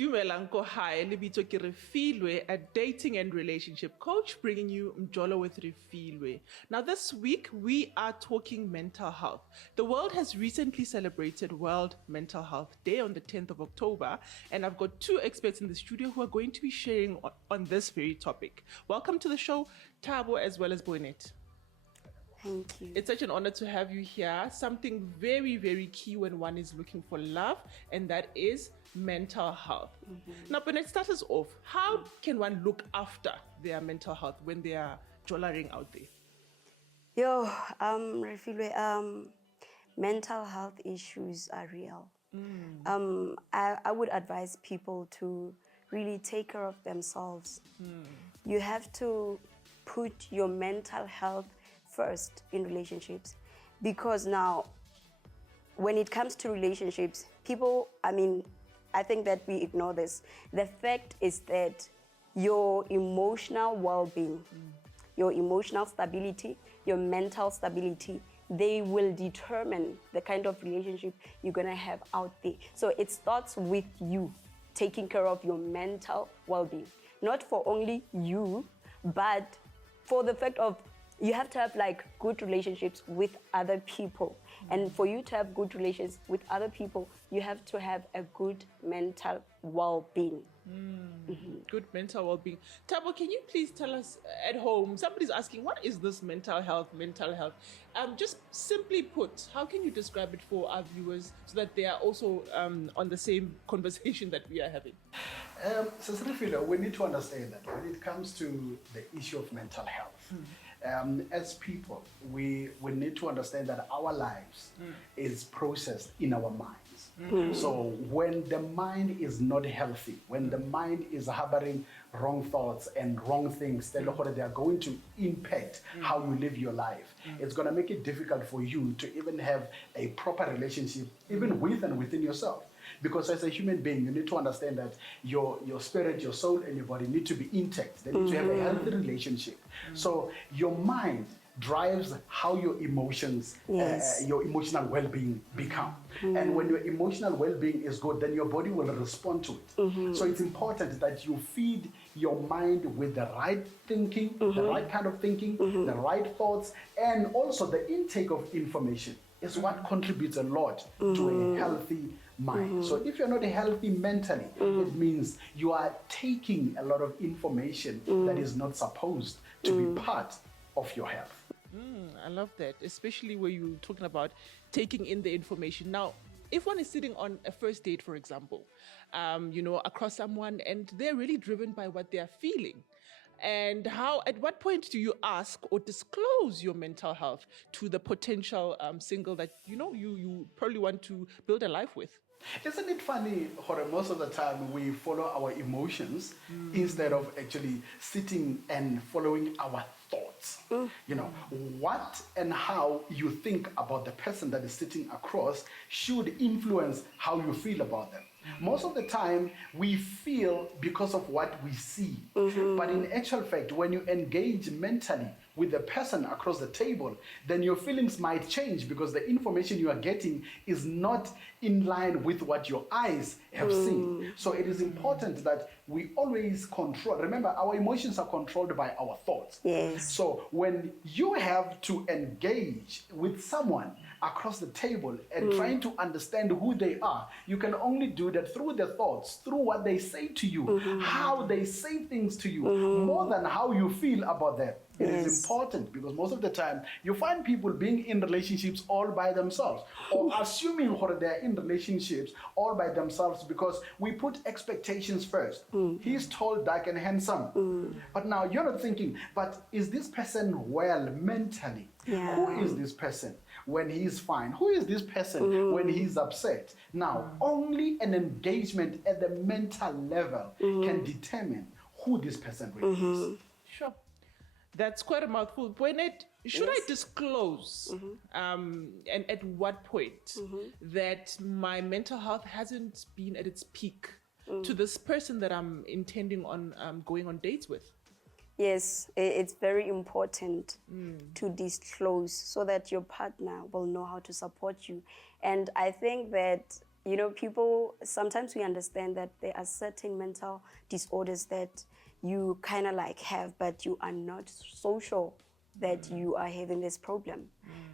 Dumelang ko hai, lebitso ke Refiloe, a dating and relationship coach, bringing you Mjolo with Refiloe. Now this week, we are talking mental health. The world has recently celebrated World Mental Health Day on the 10th of October, and I've got two experts in the studio who are going to be sharing on this very topic. Welcome to the show, Thabo as well as Boinette. Thank you. It's such an honor to have you here. Something very, very key when one is looking for love, and that is mental health. Mm-hmm. Now, Boinette, start us off. How can one look after their mental health when they are jollering out there? Refiloe, mental health issues are real. I would advise people to really take care of themselves. You have to put your mental health first in relationships, because now when it comes to relationships, I think that we ignore this. The fact is that your emotional well-being, your emotional stability, your mental stability, they will determine the kind of relationship you're gonna have out there. So it starts with you taking care of your mental well-being, not for only you, but for the fact of you have to have good relationships with other people. And for you to have good relations with other people, you have to have a good mental well-being. Good mental well-being. Thabo, can you please tell us at home, somebody's asking, what is this mental health? Just simply put, how can you describe it for our viewers so that they are also on the same conversation that we are having? So, we need to understand that when it comes to the issue of mental health, as people, we need to understand that our lives is processed in our minds. So when the mind is not healthy, when the mind is harboring wrong thoughts and wrong things, then they are going to impact how you live your life. It's going to make it difficult for you to even have a proper relationship, even with and within yourself. Because as a human being, you need to understand that your spirit, your soul, and your body need to be intact. They need to have a healthy relationship. So your mind drives how your emotions, your emotional well-being become. And when your emotional well-being is good, then your body will respond to it. So it's important that you feed your mind with the right thinking, the right kind of thinking, the right thoughts, and also the intake of information is what contributes a lot to a healthy mind. So if you're not healthy mentally, it means you are taking a lot of information that is not supposed to be part of your health. I love that, especially where you're talking about taking in the information. Now, if one is sitting on a first date, for example, across someone, and they're really driven by what they're feeling, and at what point do you ask or disclose your mental health to the potential single that you probably want to build a life with? Isn't it funny, Jorge, most of the time we follow our emotions instead of actually sitting and following our thoughts? What and how you think about the person that is sitting across should influence how you feel about them. Most of the time, we feel because of what we see. But in actual fact, when you engage mentally with the person across the table, then your feelings might change because the information you are getting is not in line with what your eyes have seen. So it is important that we always control. Remember, our emotions are controlled by our thoughts. Yes. So when you have to engage with someone across the table and trying to understand who they are, you can only do that through their thoughts, through what they say to you, how they say things to you, more than how you feel about them. It is important because most of the time you find people being in relationships all by themselves, or assuming they're in relationships all by themselves because we put expectations first. He's tall, dark, and handsome. But now you're not thinking, but is this person well mentally? Who is this person when he's fine? Who is this person when he's upset? Now, only an engagement at the mental level can determine who this person really is. Sure. That's quite a mouthful. Boinette, should I disclose, and at what point, that my mental health hasn't been at its peak to this person that I'm intending on going on dates with? Yes, it's very important to disclose so that your partner will know how to support you. And I think that You know, people, sometimes we understand that there are certain mental disorders that you kind of like have, but you are not so sure that you are having this problem.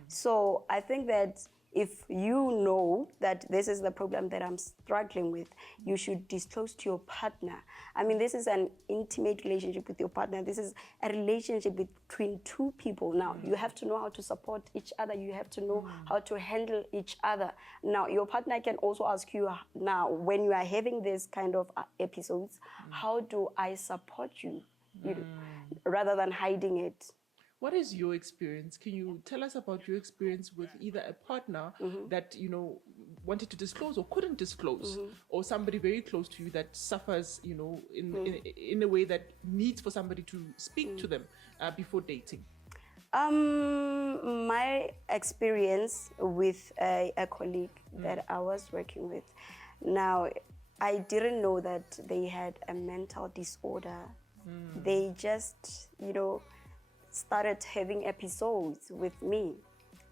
So I think that if you know that this is the problem that I'm struggling with, you should disclose to your partner. I mean, this is an intimate relationship with your partner. This is a relationship between two people. Now, you have to know how to support each other. You have to know how to handle each other. Now, your partner can also ask you, now, when you are having this kind of episodes, how do I support you? Rather than hiding it. What is your experience? Can you tell us about your experience with either a partner that, you know, wanted to disclose or couldn't disclose, or somebody very close to you that suffers, you know, in a way that needs for somebody to speak to them before dating? My experience with a colleague that I was working with, now, I didn't know that they had a mental disorder. They just, you know, started having episodes with me.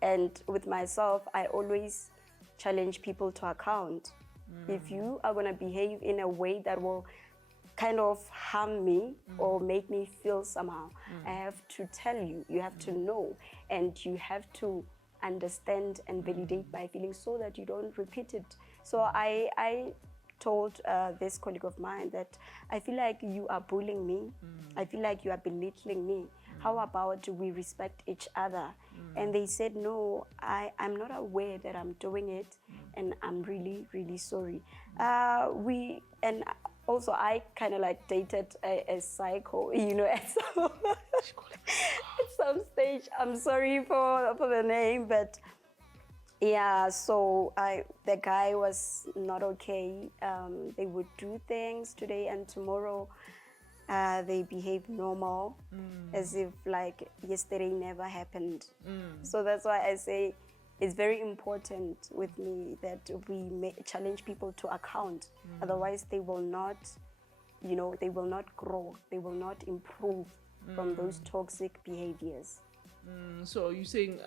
And with myself, I always challenge people to account. If you are going to behave in a way that will kind of harm me or make me feel somehow, I have to tell you, you have to know, and you have to understand and validate my feelings so that you don't repeat it. So I told this colleague of mine that I feel like you are bullying me. I feel like you are belittling me. How about we respect each other? And they said, no, I'm not aware that I'm doing it, and I'm really, really sorry. And also I kind of like dated a psycho, you know, at some stage. I'm sorry for the name, but yeah, so the guy was not okay. They would do things today and tomorrow. They behave normal, as if like yesterday never happened. So that's why I say it's very important with me that we challenge people to account. Otherwise, they will not, you know, they will not grow. They will not improve from those toxic behaviors. So you're saying,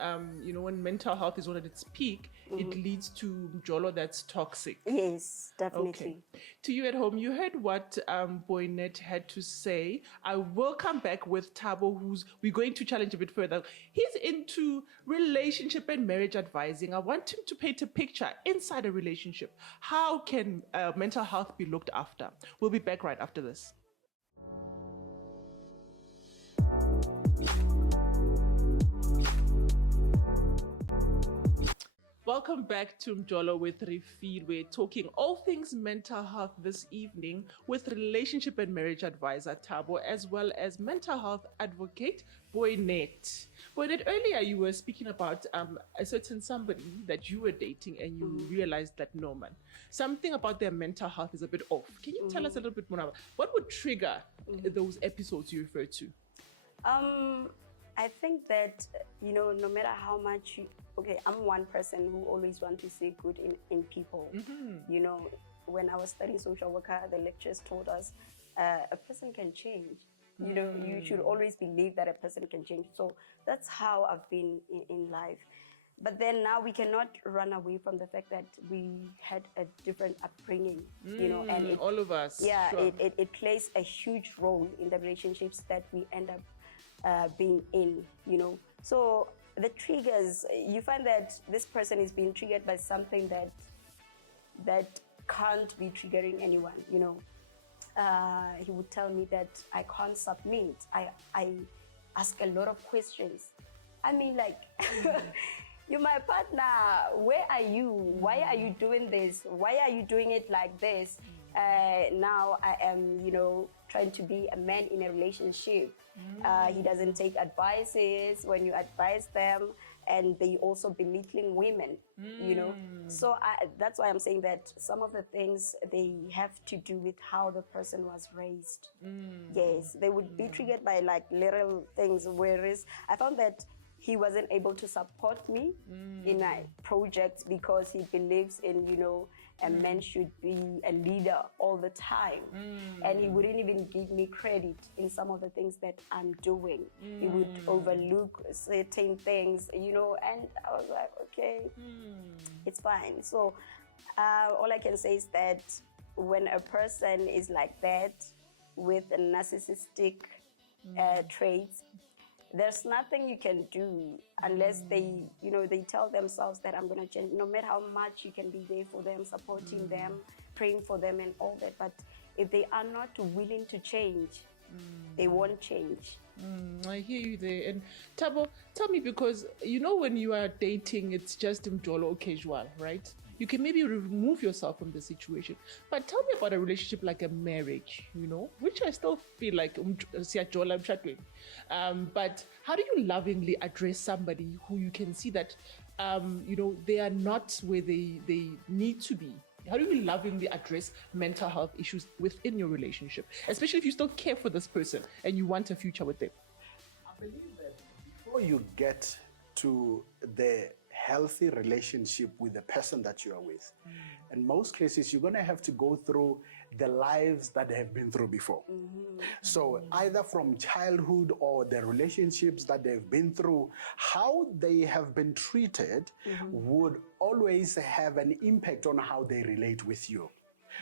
you know, when mental health is at its peak, it leads to mjolo that's toxic. Yes, definitely. Okay. To you at home, you heard what Boinette had to say. I will come back with Thabo, we're going to challenge a bit further. He's into relationship and marriage advising. I want him to paint a picture inside a relationship. How can mental health be looked after? We'll be back right after this. Welcome back to Mjolo with Refiloe. We're talking all things mental health this evening with relationship and marriage advisor Thabo, as well as mental health advocate Boinette. Boinette, earlier you were speaking about a certain somebody that you were dating, and you realized that no, man, something about their mental health is a bit off. Can you tell us a little bit more about what would trigger those episodes you refer to? I think that, you know, no matter how much I'm one person who always wants to see good in people. You know, when I was studying social worker, the lecturers told us a person can change. You know, you should always believe that a person can change. So that's how I've been in life. But then now we cannot run away from the fact that we had a different upbringing, you know, and all of us. Yeah, sure. it plays a huge role in the relationships that we end up being in, you know. So the triggers, you find that this person is being triggered by something that can't be triggering anyone, you know. He would tell me that I can't submit. I ask a lot of questions. I mean, like, you're my partner. Where are you? Why are you doing this? Why are you doing it like this? Now I am, you know, trying to be a man in a relationship. He doesn't take advices when you advise them, and they also belittling women, you know. So that's why I'm saying that some of the things, they have to do with how the person was raised. Yes, they would be triggered by like little things, whereas I found that he wasn't able to support me in my projects because he believes in, you know, a man should be a leader all the time. And he wouldn't even give me credit in some of the things that I'm doing. He would overlook certain things, you know, and I was like, okay, it's fine. So All I can say is that when a person is like that with narcissistic traits, there's nothing you can do unless they, they tell themselves that I'm going to change. No matter how much you can be there for them, supporting them, praying for them and all that. But if they are not willing to change, they won't change. I hear you there. And Thabo, tell me, because when you are dating, it's just mjolo or casual, right? You can maybe remove yourself from the situation. But tell me about a relationship like a marriage, which I still feel like but how do you lovingly address somebody who you can see that they are not where they need to be? How do you lovingly address mental health issues within your relationship, especially if you still care for this person and you want a future with them? I believe that before you get to the healthy relationship with the person that you are with, in most cases, you're going to have to go through the lives that they have been through before. So either from childhood or the relationships that they've been through, how they have been treated would always have an impact on how they relate with you.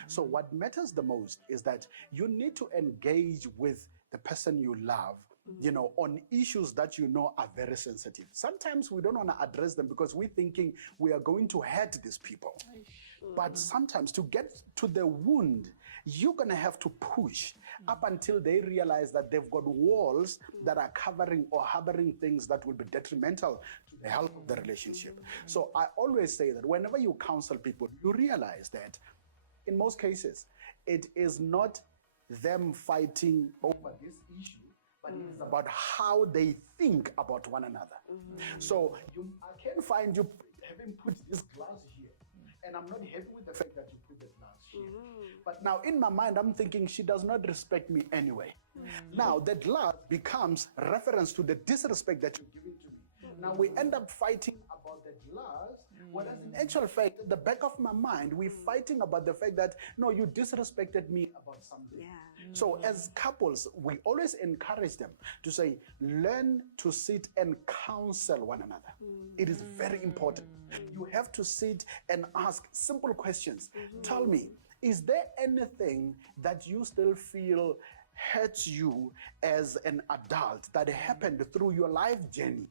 So what matters the most is that you need to engage with the person you love, on issues that are very sensitive. Sometimes we don't want to address them because we're thinking we are going to hurt these people. But sometimes to get to the wound, you're going to have to push up until they realize that they've got walls that are covering or harboring things that will be detrimental to the health of the relationship. So I always say that whenever you counsel people, you realize that in most cases, it is not them fighting over this issue, but it's about how they think about one another. So I can find you having put this glass here, and I'm not happy with the fact that you put the glass here. But now in my mind, I'm thinking she does not respect me anyway. Now the glass becomes reference to the disrespect that you're giving to me. Now we end up fighting about the glass, whereas in actual fact, at the back of my mind, we're fighting about the fact that, no, you disrespected me about something. So as couples, we always encourage them to say, learn to sit and counsel one another. It is very important. You have to sit and ask simple questions. Tell me, is there anything that you still feel hurts you as an adult that happened through your life journey?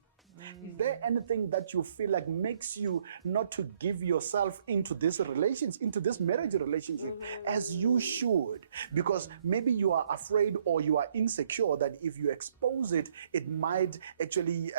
Is there anything that you feel like makes you not to give yourself into this marriage relationship as you should? Because maybe you are afraid or you are insecure that if you expose it, it might actually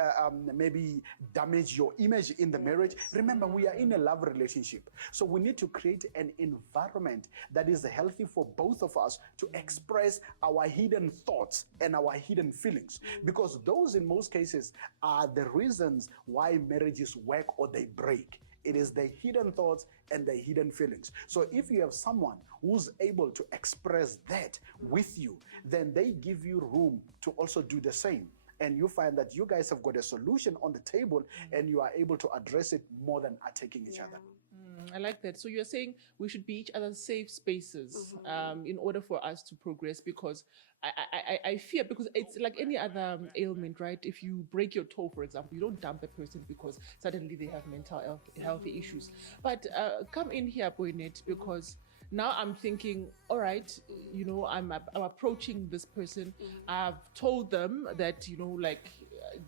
maybe damage your image in the marriage. Remember, we are in a love relationship. So we need to create an environment that is healthy for both of us to express our hidden thoughts and our hidden feelings. Because those in most cases are the reasons why marriages work or they break. It is the hidden thoughts and the hidden feelings. So if you have someone who's able to express that with you, then they give you room to also do the same. And you find that you guys have got a solution on the table and you are able to address it more than attacking each other. I like that. So you're saying we should be each other's safe spaces in order for us to progress, because I fear, because it's like any other ailment, right? If you break your toe, for example, you don't dump a person because suddenly they have mental health issues. But come in here, Boinette, because now I'm thinking, all right, I'm approaching this person. I've told them that,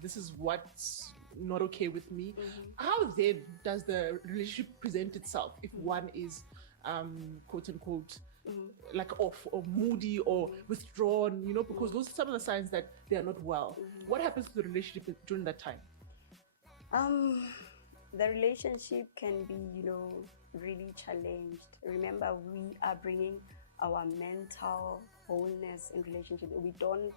this is what's not okay with me. How then does the relationship present itself if one is, quote unquote, like off or moody or withdrawn, because those are some of the signs that they are not well. What happens to the relationship during that time? The relationship can be, really challenged. Remember, we are bringing our mental wholeness in relationship. We don't,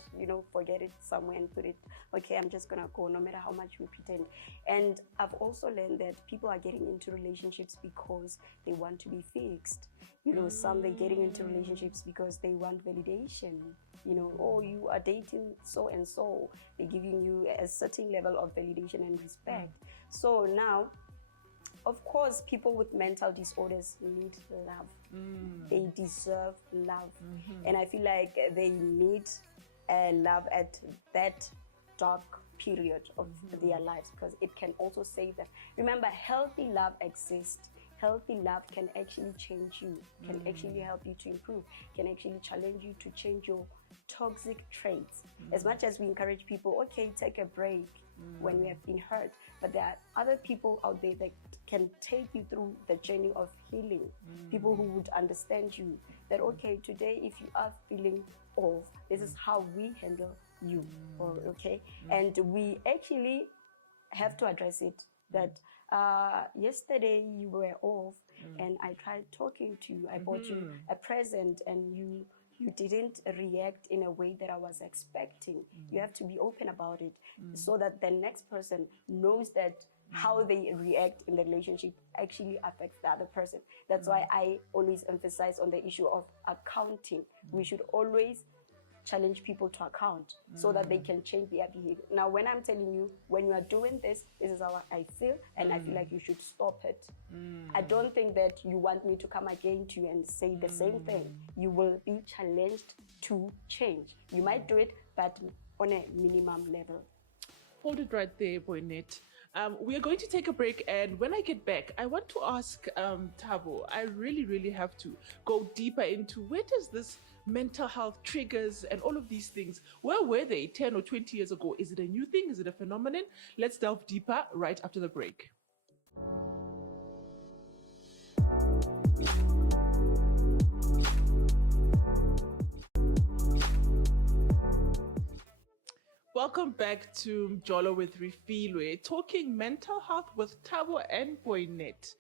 forget it somewhere and put it, okay, I'm just gonna go, no matter how much we pretend. And I've also learned that people are getting into relationships because they want to be fixed. Some they're getting into relationships because they want validation. Oh, you are dating so and so. They're giving you a certain level of validation and respect. So now, of course, people with mental disorders need love. They deserve love. And I feel like they need love at that dark period of their lives, because it can also save them. Remember, healthy love exists. healthy love can actually change you, can actually help you to improve, can actually challenge you to change your toxic traits. As much as we encourage people, okay, take a break when you have been hurt, but there are other people out there that can take you through the journey of healing. People who would understand you, that okay, today if you are feeling off, this is how we handle you, or okay, and we actually have to address it, that yesterday you were off and I tried talking to you, I bought you a present and you didn't react in a way that I was expecting. You have to be open about it so that the next person knows that how they react in the relationship actually affects the other person. That's why I always emphasize on the issue of accounting. We should always challenge people to account so that they can change their behavior. Now, when I'm telling you, when you are doing this, this is how I feel, and I feel like you should stop it. I don't think that you want me to come again to you and say the same thing. You will be challenged to change. You might do it, but on a minimum level. Hold it right there, Boinette. We are going to take a break, and when I get back, I want to ask Thabo, I really have to go deeper into where does this mental health triggers and all of these things, where were they 10 or 20 years ago? Is it a new thing? Is it a phenomenon? Let's delve deeper right after the break. Welcome back to Mjolo with Refiloe, talking mental health with Thabo and Boinette.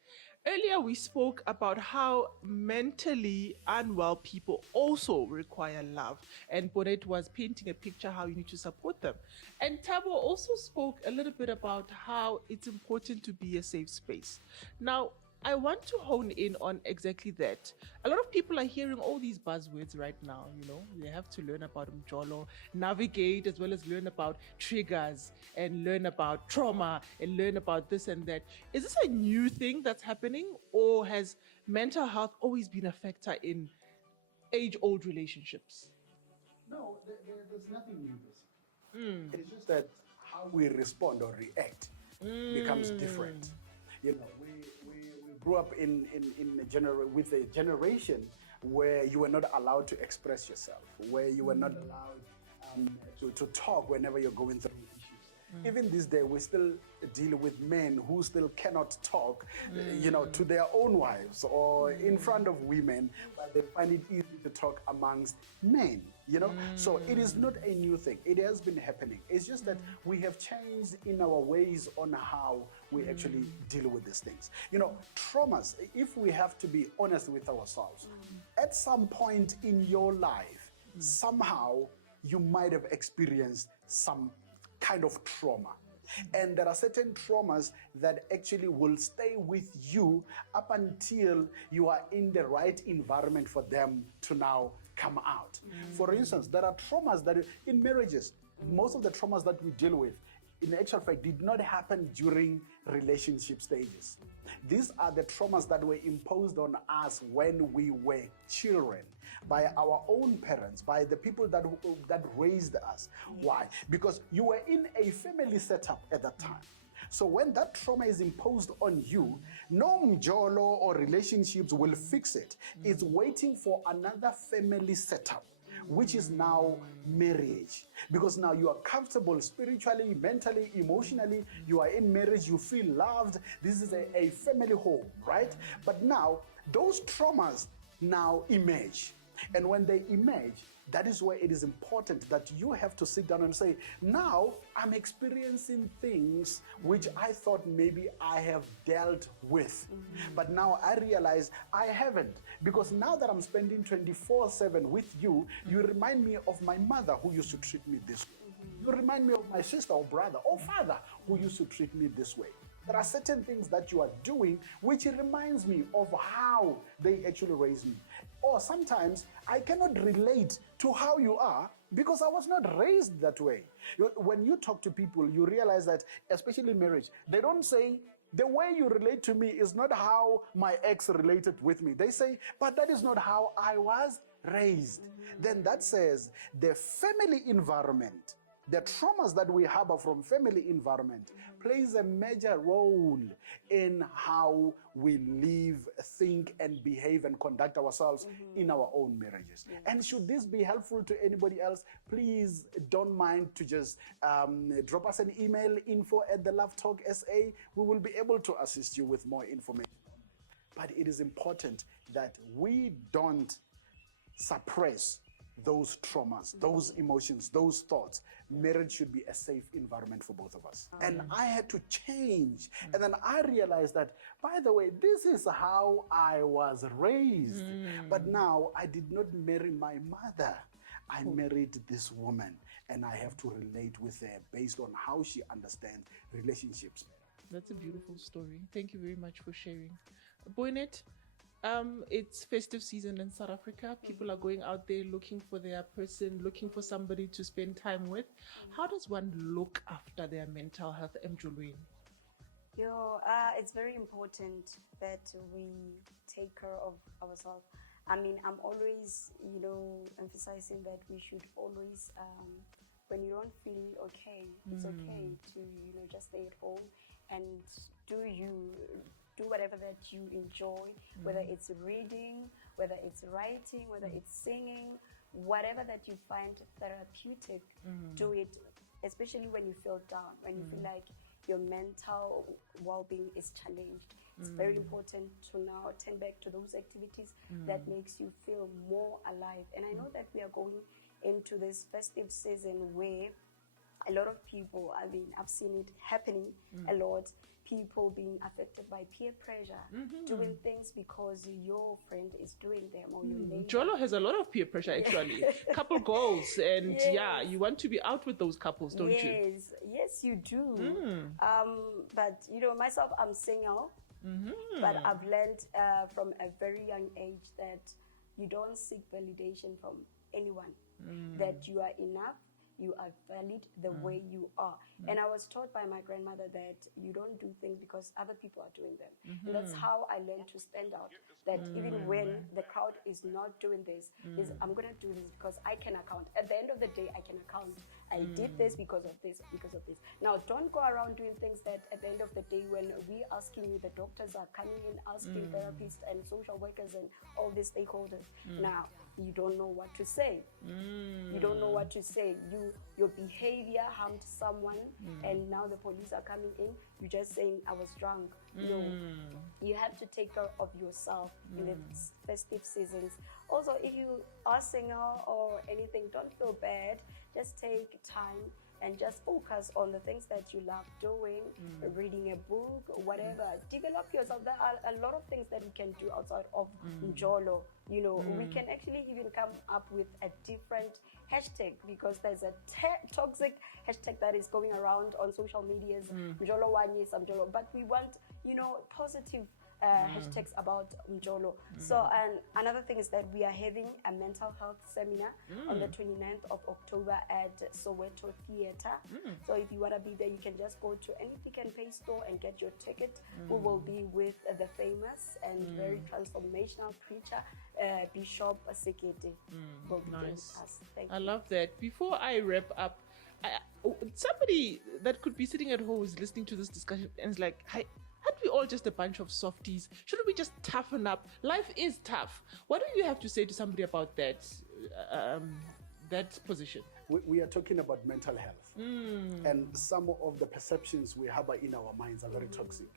Earlier, we spoke about how mentally unwell people also require love. And Boinette was painting a picture how you need to support them. And Thabo also spoke a little bit about how it's important to be a safe space. Now, I want to hone in on exactly that. A lot of people are hearing all these buzzwords right now, you know. They have to learn about Mjolo, navigate, as well as learn about triggers and learn about trauma and learn about this and that. Is this a new thing that's happening, or has mental health always been a factor in age-old relationships? No, there's nothing new. It's just that how we respond or react becomes different. You know, we grew up with a generation where you were not allowed to express yourself, where you were not allowed to talk whenever you're going through issues. Even this day, we still deal with men who still cannot talk, you know, to their own wives or in front of women, but they find it easy to talk amongst men, you know. So it is not a new thing. It has been happening. It's just that we have changed in our ways on how we actually deal with these things. You know, traumas, if we have to be honest with ourselves, at some point in your life, somehow you might have experienced some kind of trauma. And there are certain traumas that actually will stay with you up until you are in the right environment for them to now come out. For instance, there are traumas that in marriages, most of the traumas that we deal with, in actual fact, did not happen during relationship stages. These are the traumas that were imposed on us when we were children, by our own parents, by the people that raised us. Why? Because you were in a family setup at that time. So when that trauma is imposed on you, no mjolo or relationships will fix it. It's waiting for another family setup, which is now marriage. Because now you are comfortable spiritually, mentally, emotionally, you are in marriage, you feel loved. This is a family home, right? But now those traumas now emerge. And when they emerge, that is where it is important that you have to sit down and say, now I'm experiencing things which I thought maybe I have dealt with. But now I realize I haven't. Because now that I'm spending 24/7 with you, you remind me of my mother who used to treat me this way. You remind me of my sister or brother or father who used to treat me this way. There are certain things that you are doing which reminds me of how they actually raised me. Or sometimes I cannot relate to how you are because I was not raised that way. When you talk to people, you realize that, especially in marriage, they don't say, the way you relate to me is not how my ex related with me. They say, but that is not how I was raised. Then that says the family environment the traumas that we harbor from family environment plays a major role in how we live, think, and behave and conduct ourselves in our own marriages. And should this be helpful to anybody else, please don't mind to just drop us an email, info@thelovetalk.sa. We will be able to assist you with more information. But it is important that we don't suppress those traumas, those emotions, those thoughts. Marriage should be a safe environment for both of us. And I had to change. And then I realized that, by the way, this is how I was raised. But now I did not marry my mother. I married this woman, and I have to relate with her based on how she understands relationships. That's a beautiful story. Thank you very much for sharing. Boinette, it's festive season in South Africa. People are going out there looking for their person, looking for somebody to spend time with. How does one look after their mental health, Mjolweni? It's very important that we take care of ourselves. I mean, I'm always, emphasizing that we should always, when you don't feel okay, it's okay to, just stay at home and do whatever that you enjoy, whether it's reading, whether it's writing, whether it's singing, whatever that you find therapeutic, do it, especially when you feel down, when you feel like your mental well-being is challenged. It's very important to now turn back to those activities that makes you feel more alive. And I know that we are going into this festive season where a lot of people, I've seen it happening a lot, people being affected by peer pressure, doing things because your friend is doing them or your neighbor. Jolo has a lot of peer pressure, actually. Couple goals, and you want to be out with those couples, don't you? Yes, you do. But, myself, I'm single, but I've learned from a very young age that you don't seek validation from anyone, that you are enough, you are valid the way you are. And I was taught by my grandmother that you don't do things because other people are doing them. And that's how I learned to stand out, that even when the crowd is not doing this, I'm going to do this because I can account. At the end of the day, I can account. I did this because of this, because of this. Now, don't go around doing things that at the end of the day, when we're asking you, the doctors are coming in, asking therapists and social workers and all these stakeholders. Now, you don't know what to say. You don't know what to say. Your behavior harmed someone, and now the police are coming in. You're just saying, I was drunk. You have to take care of yourself in the festive seasons. Also, if you are single or anything, don't feel bad. Just take time and just focus on the things that you love doing, reading a book, whatever. Develop yourself. There are a lot of things that we can do outside of Njolo. We can actually even come up with a different hashtag, because there's a toxic hashtag that is going around on social medias, Njolo Wanye, Samjolo, but we want, positive hashtags about Njolo. So, and another thing is that we are having a mental health seminar on the 29th of October at Soweto Theatre. So if you want to be there, you can just go to any Pick and Pay store and get your ticket. We will be with the famous and very transformational preacher, Bishop Sekete. Will be there with us. Thank you. I love that. Before I wrap up, somebody that could be sitting at home is listening to this discussion and is like, aren't we all just a bunch of softies? Shouldn't we just toughen up? Life is tough. What do you have to say to somebody about that position? We are talking about mental health. And some of the perceptions we harbor in our minds are very toxic.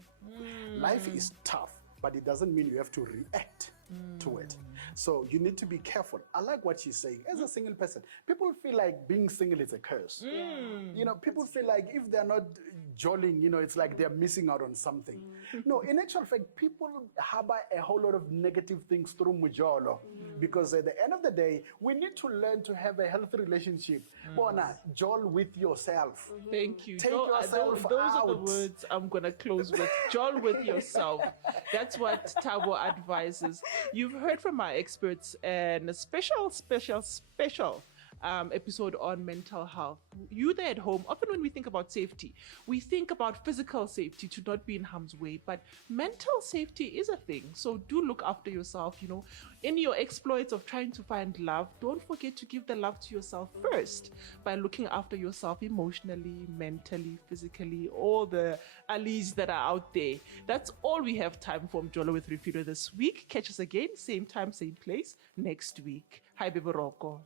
Life is tough, but it doesn't mean you have to react to it. So you need to be careful. I like what she's saying. As a single person, people feel like being single is a curse. People feel like if they're not jolling, it's like they're missing out on something. No, in actual fact, people harbor a whole lot of negative things through mujolo, because at the end of the day, we need to learn to have a healthy relationship. Bona, jol with yourself. Thank you. Take yourself those out. are the words I'm going to close with. Jol with yourself. That's what Thabo advises. You've heard from our experts, and a special episode on mental health. You there at home, often when we think about safety, we think about physical safety, to not be in harm's way, but mental safety is a thing. So do look after yourself, in your exploits of trying to find love. Don't forget to give the love to yourself first by looking after yourself emotionally, mentally, physically, all the alleys that are out there. That's all we have time for Mjolo with Refiloe this week. Catch us again, same time, same place, next week. Hi, Beberoko.